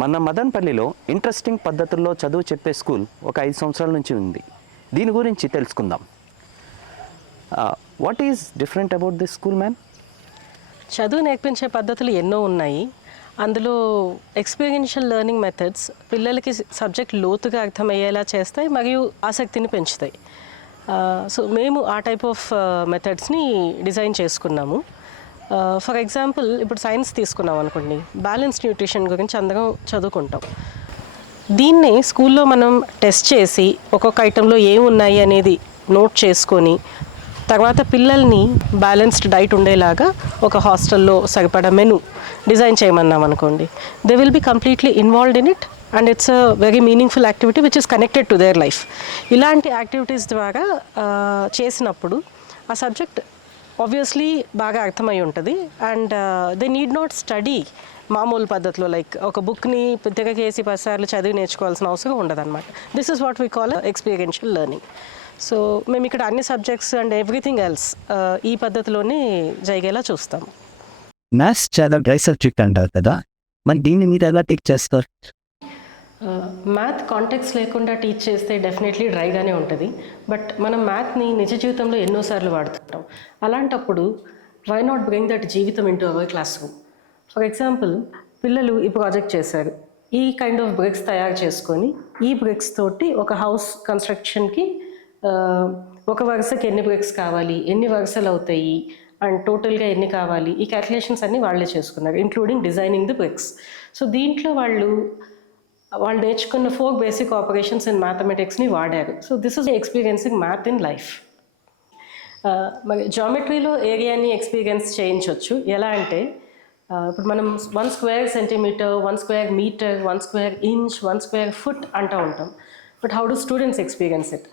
మన మదనపల్లిలో ఇంట్రెస్టింగ్ పద్ధతుల్లో చదువు చెప్పే స్కూల్ ఒక 5 సంవత్సరాల నుంచి ఉంది. దీని గురించి తెలుసుకుందాం. What is different about this school ma'am? చదువు నేర్పించే పద్ధతులు ఎన్నో ఉన్నాయి. అందులో ఎక్స్పీరియన్షియల్ లెర్నింగ్ మెథడ్స్ పిల్లలకి సబ్జెక్ట్ లోతుగా అర్థమయ్యేలా చేస్తాయి మరియు ఆసక్తిని పెంచుతాయి. సో మేము ఆ టైప్ ఆఫ్ మెథడ్స్ని డిజైన్ చేసుకున్నాము. ఫర్ ఎగ్జాంపుల్ ఇప్పుడు సైన్స్ తీసుకున్నాం అనుకోండి, బ్యాలెన్స్ న్యూట్రిషన్ గురించి అందరం చదువుకుంటాం. దీన్నే స్కూల్లో మనం టెస్ట్ చేసి ఒక్కొక్క ఐటెంలో ఏమున్నాయి అనేది నోట్ చేసుకొని తర్వాత పిల్లల్ని బ్యాలెన్స్డ్ డైట్ ఉండేలాగా ఒక హాస్టల్లో సరిపడా మెను డిజైన్ చేయమన్నాం అనుకోండి, they will be completely involved in it and it's a very meaningful activity which is connected to their life. ఇలాంటి యాక్టివిటీస్ ద్వారా చేసినప్పుడు ఆ సబ్జెక్ట్ ఆబ్వియస్లీ బాగా అర్థమై ఉంటుంది and they need not study మామూలు పద్ధతిలో లైక్ ఒక బుక్ని తిరగేసి 10 సార్లు చదివి నేర్చుకోవాల్సిన అవసరం ఉండదన్నమాట. This is what we call experiential learning. So మేము ఇక్కడ అన్ని సబ్జెక్ట్స్ అండ్ ఎవ్రీథింగ్ ఎల్స్ ఈ పద్ధతిలోనే జరిగేలా చూస్తాము. మ్యాథ్స్ చాలా డ్రై సబ్జెక్ట్ అంటారు కదా, మరి దీన్ని మీరు ఎలా టీచ్ చేస్తారు? మ్యాథ్ కాంటెక్స్ లేకుండా టీచ్ చేస్తే డెఫినెట్లీ డ్రైగానే ఉంటుంది. బట్ మనం మ్యాథ్ని నిజ జీవితంలో ఎన్నోసార్లు వాడుతుంటాం. అలాంటప్పుడు వై నాట్ బ్రింగ్ దట్ జీవితం into hour class room? For example, పిల్లలు ఈ ప్రాజెక్ట్ చేశారు, ఈ కైండ్ ఆఫ్ బ్రిక్స్ తయారు చేసుకొని ఈ బ్రిక్స్ తోటి ఒక హౌస్ కన్స్ట్రక్షన్కి ఒక వరుసకి ఎన్ని బ్రిక్స్ కావాలి, ఎన్ని వరుసలు అవుతాయి అండ్ టోటల్గా ఎన్ని కావాలి, ఈ క్యాల్కులేషన్స్ అన్నీ వాళ్ళే చేసుకున్నారు, including designing the bricks. So దీంట్లో వాళ్ళు నేర్చుకున్న 4 బేసిక్ ఆపరేషన్స్ ఇన్ మ్యాథమెటిక్స్ని వాడారు. So this is experiencing math in life. మరి జామెట్రీలో ఏరియాని ఎక్స్పీరియన్స్ చేయించవచ్చు. ఎలా అంటే ఇప్పుడు మనం 1 square centimetre, 1 square metre, 1 square inch, 1 square foot అంటూ ఉంటాం. But how do students experience it?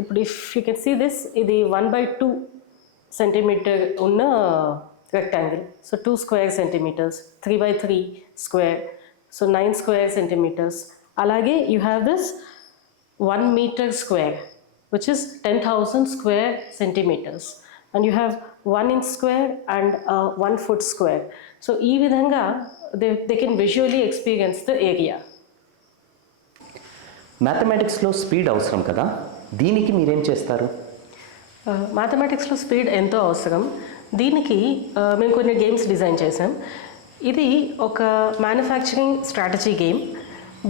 ఇప్పుడు if you can see this, ఇది 1/2 సెంటీమీటర్ ఉన్న rectangle. So 2 square centimetres, 3/3 square, so 9 square centimetres. అలాగే you have this 1 metre square which is 10,000 square centimetres and you have 1 inch square and 1 foot square. So ఈ విధంగా they can visually experience the area. మ్యాథమెటిక్స్లో speed అవసరం కదా, దీనికి మీరేం చేస్తారు? మ్యాథమెటిక్స్లో speed ఎంతో అవసరం. దీనికి మేము కొన్ని గేమ్స్ డిజైన్ చేసాం. ఇది ఒక మ్యానుఫ్యాక్చరింగ్ స్ట్రాటజీ గేమ్.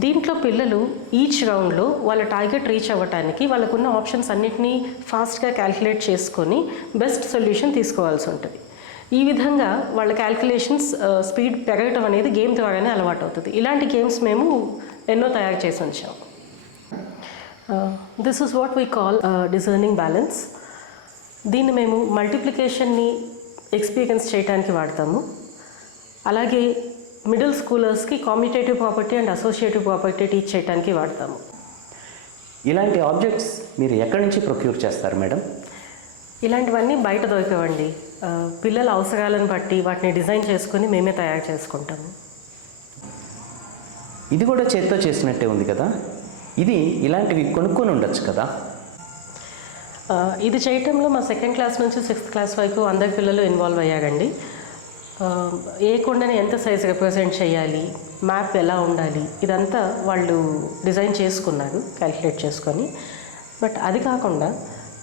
దీంట్లో పిల్లలు ఈచ్ రౌండ్లో వాళ్ళ టార్గెట్ రీచ్ అవ్వడానికి వాళ్ళకున్న ఆప్షన్స్ అన్నిటినీ ఫాస్ట్గా క్యాల్కులేట్ చేసుకొని బెస్ట్ సొల్యూషన్ తీసుకోవాల్సి ఉంటుంది. ఈ విధంగా వాళ్ళ క్యాల్కులేషన్స్ స్పీడ్ పెరగటం అనేది గేమ్ ద్వారానే అలవాటు అవుతుంది. ఇలాంటి గేమ్స్ మేము ఎన్నో తయారు చేసి ఉంచాం. This is what we call discerning balance. దీన్ని మేము మల్టిప్లికేషన్ని ఎక్స్పీరియన్స్ చేయడానికి వాడతాము. అలాగే మిడిల్ స్కూలర్స్కి commutative property and associative property teach చేయడానికి వాడతాము. ఇలాంటి ఆబ్జెక్ట్స్ మీరు ఎక్కడి నుంచి ప్రొక్యూర్ చేస్తారు మేడం? ఇలాంటివన్నీ బయట దొరకవండి. పిల్లల అవసరాలను బట్టి వాటిని డిజైన్ చేసుకొని మేమే తయారు చేసుకుంటాము. ఇది కూడా చేత్తో చేసినట్టే ఉంది కదా, ఇది ఇలాంటివి కొనుక్కొని ఉండొచ్చు కదా? ఇది చేయటంలో మా 2nd క్లాస్ నుంచి 6th క్లాస్ వరకు అందరి పిల్లలు ఇన్వాల్వ్ అయ్యారండి. ఏ కొండని ఎంత సైజ్ రిప్రజెంట్ చేయాలి, మ్యాప్ ఎలా ఉండాలి, ఇదంతా వాళ్ళు డిజైన్ చేసుకున్నారు క్యాల్కులేట్ చేసుకొని. బట్ అది కాకుండా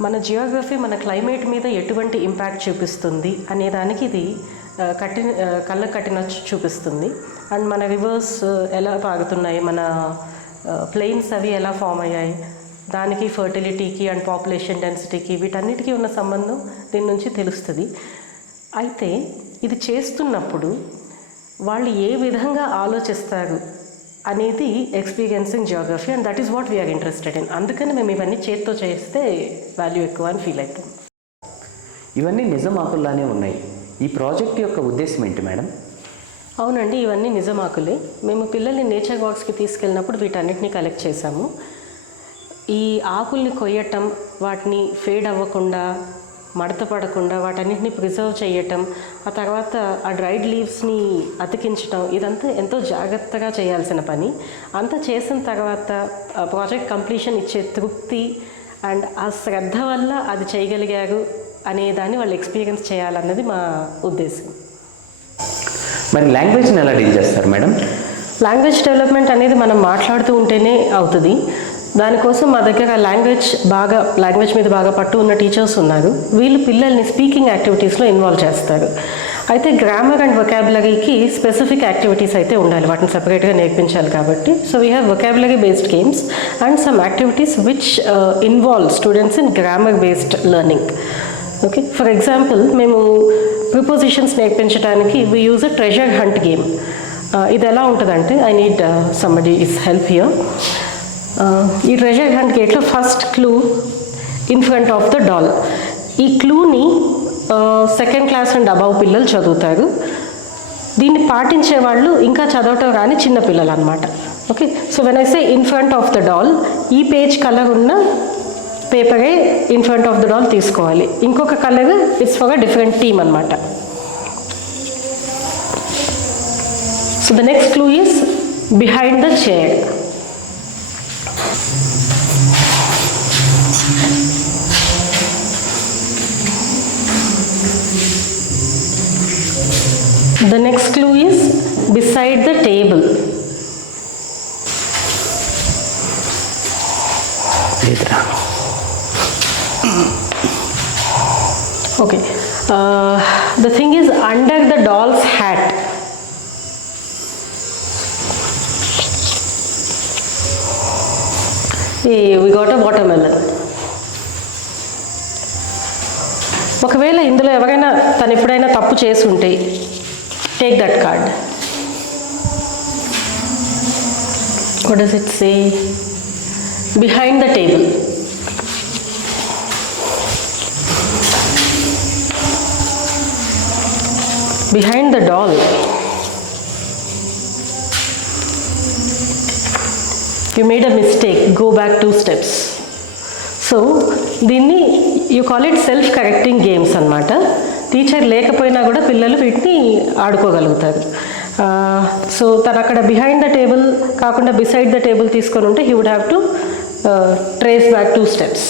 మన జియోగ్రఫీ మన క్లైమేట్ మీద ఎటువంటి ఇంపాక్ట్ చూపిస్తుంది అనే దానికి ఇది కళ్ళకు కట్టినట్టు చూపిస్తుంది. అండ్ మన రివర్స్ ఎలా పారుతున్నాయి, మన ప్లెయిన్స్ అవి ఎలా ఫామ్ అయ్యాయి, దానికి ఫర్టిలిటీకి అండ్ పాపులేషన్ డెన్సిటీకి వీటన్నిటికీ ఉన్న సంబంధం దీని నుంచి తెలుస్తుంది. అయితే ఇది చేస్తున్నప్పుడు వాళ్ళు ఏ విధంగా ఆలోచిస్తారు అనేది experiencing geography and that is what we are interested in. అందుకని మేము ఇవన్నీ చేత్తో చేస్తే వాల్యూ ఎక్కువ అని ఫీల్ అవుతాం. ఇవన్నీ నిజమాకుల్లానే ఉన్నాయి. ఈ ప్రాజెక్ట్ యొక్క ఉద్దేశం ఏంటి మేడం? అవునండి, ఇవన్నీ నిజమాకులే. మేము పిల్లల్ని నేచర్ వాక్స్కి తీసుకెళ్ళినప్పుడు వీటన్నిటిని కలెక్ట్ చేశాము. ఈ ఆకుల్ని కొయ్యటం, వాటిని ఫేడ్ అవ్వకుండా మడత పడకుండా వాటన్నిటిని ప్రిజర్వ్ చేయటం, ఆ తర్వాత ఆ డ్రైడ్ లీవ్స్ని అతికించటం, ఇదంతా ఎంతో జాగ్రత్తగా చేయాల్సిన పని. అంతా చేసిన తర్వాత ప్రాజెక్ట్ కంప్లీషన్ ఇచ్చే తృప్తి అండ్ ఆ శ్రద్ధ వల్ల అది చేయగలిగారు అనే దాన్ని వాళ్ళు ఎక్స్పీరియన్స్ చేయాలన్నది మా ఉద్దేశం. మరి లాంగ్వేజ్ని ఎలా డీల్ చేస్తారు మేడం? లాంగ్వేజ్ డెవలప్మెంట్ అనేది మనం మాట్లాడుతూ ఉంటేనే అవుతుంది. దానికోసం మా దగ్గర లాంగ్వేజ్ మీద బాగా పట్టు ఉన్న టీచర్స్ ఉన్నారు. వీళ్ళు పిల్లల్ని స్పీకింగ్ యాక్టివిటీస్లో ఇన్వాల్వ్ చేస్తారు. అయితే గ్రామర్ అండ్ వొకాబులరీకి స్పెసిఫిక్ యాక్టివిటీస్ అయితే ఉండాలి, వాటిని సపరేట్గా నేర్పించాలి కాబట్టి. So we have vocabulary based games and some activities which involve students in grammar based learning. Okay, for example మేము ప్రిపోజిషన్స్ నేర్పించడానికి we use a treasure hunt game. ఇది ఎలా ఉంటుందంటే, I need somebody is help here. ఈ treasure hunt గేట్లో first clue in front of the doll. ఈ క్లూని second class and above పిల్లలు చదువుతారు. దీన్ని పాటించే వాళ్ళు ఇంకా చదవటం రాని చిన్న పిల్లలు అనమాట. Okay, so when I say in front of the doll, ఈ పేజ్ కలర్ ఉన్న పేపరే in front of the doll తీసుకోవాలి. ఇంకొక colour it's for a different team అనమాట. So the next clue is behind the chair. The next clue is beside the table. Okay. The thing is under the doll's hat. Hey, we got a watermelon. ఒకవేళ ఇందులో ఎవరైనా తను ఎప్పుడైనా తప్పు చేసి ఉంటే take that card. What does it say? Behind the table. Behind the doll. You made a mistake. Go back 2 steps. So, దీన్ని you call it self-correcting games అన్నమాట. టీచర్ లేకపోయినా కూడా పిల్లలు వీటిని ఆడుకోగలుగుతారు. సో తను అక్కడ బిహైండ్ ద టేబుల్ కాకుండా బిసైడ్ ద టేబుల్ తీసుకొని ఉంటే he would have to trace back 2 steps.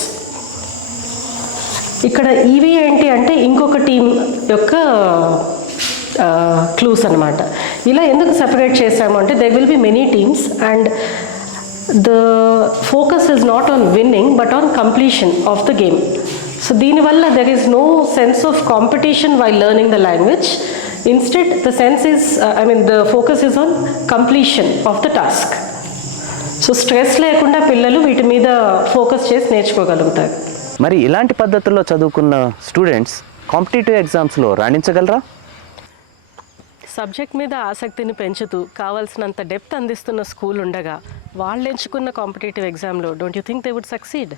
ఇక్కడ ఇవి ఏంటి అంటే ఇంకొక టీం యొక్క క్లూస్ అనమాట. ఇలా ఎందుకు సెపరేట్ చేసాము అంటే there will be many teams and the focus is not on winning but on completion of the game. So దీనివల్ల there is no sense of competition while learning the language. Instead the sense is the focus is on completion of the task. So stress లేకుండా పిల్లలు వీటి మీద focus చేసి నేర్చుకోగలుగుతారు. మరి ఇలాంటి పద్ధతుల్లో చదువుకున్న స్టూడెంట్స్ కాంపిటేటివ్ ఎగ్జామ్స్లో రాణించగలరా? సబ్జెక్ట్ మీద ఆసక్తిని పెంచుతూ కావాల్సినంత డెప్త్ అందిస్తున్న స్కూల్ ఉండగా వాళ్ళు ఎంచుకున్న కాంపిటేటివ్ ఎగ్జామ్లో don't you think they would succeed?